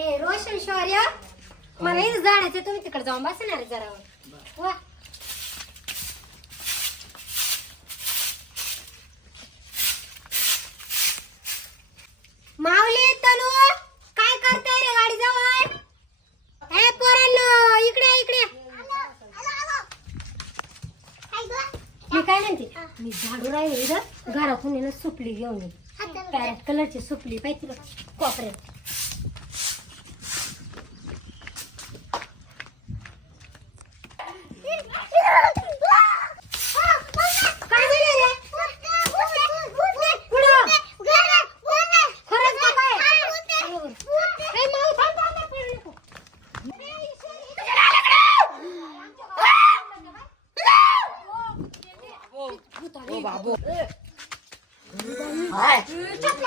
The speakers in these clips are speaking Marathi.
ए रोशन शौर्य. मला इथं जाण्याचं तुम्ही तिकडे जाऊन बसणार जरा. वा. माऊली तनू काय करताय रे गाडी जवळ ए पोरांनो इकडे इकडे. मी काय म्हणते? मी झाडू राहिले इथं घरातून येणं सुपली घेऊन ये. पॅरेट कलरची सुपली पाहिजे कोपऱ्यात काय झालं रे कुठं? खरंच का काय? ए, माऊ, थांब, थांब, थांब, पळू नको. ओ बाबू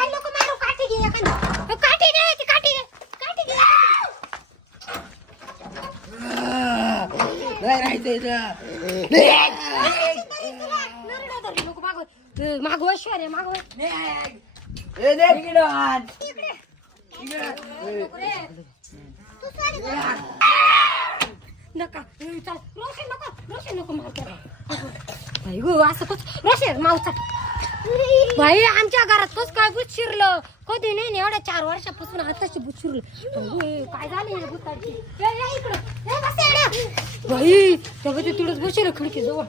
नको मारू, काठी घे एखादी. काठी घे, ती काठी घे, काठी घे. नाही राहायचं इथं. नरडा धरली नको मागं. अ, मागं ऐश्वर आहे, मागं. ए, दे इकडं आण. नको. रोशन नको रोशन नको मारू त्याला. बाई गो असं कस? रोशन मावचा बाई आमच्या घरात कस काय भूत शिरलं? कधी नाही एवढ्या चार वर्षापासून आताशी भूत शिरलं. काय झालं या भूताची. बाई तेव्हा ते तिकडच बसेल खिडकी जवळ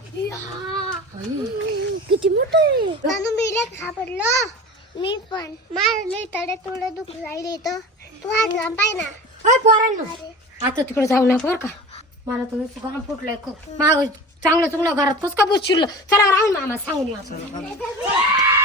किती मोठं आहे? तनु मी लय घाबरलो. मी पण. मारले तडे थोडं दुख राहिले तर तू हात लांब पाय ना? पोरांनो आता तिकडे जाऊ नका बरं का. मला तर नुसतं घाम फुटलंय माग चांगलं चुंगलं घरात कसं का बोस शिरलं. चला राहून मामा सांगून या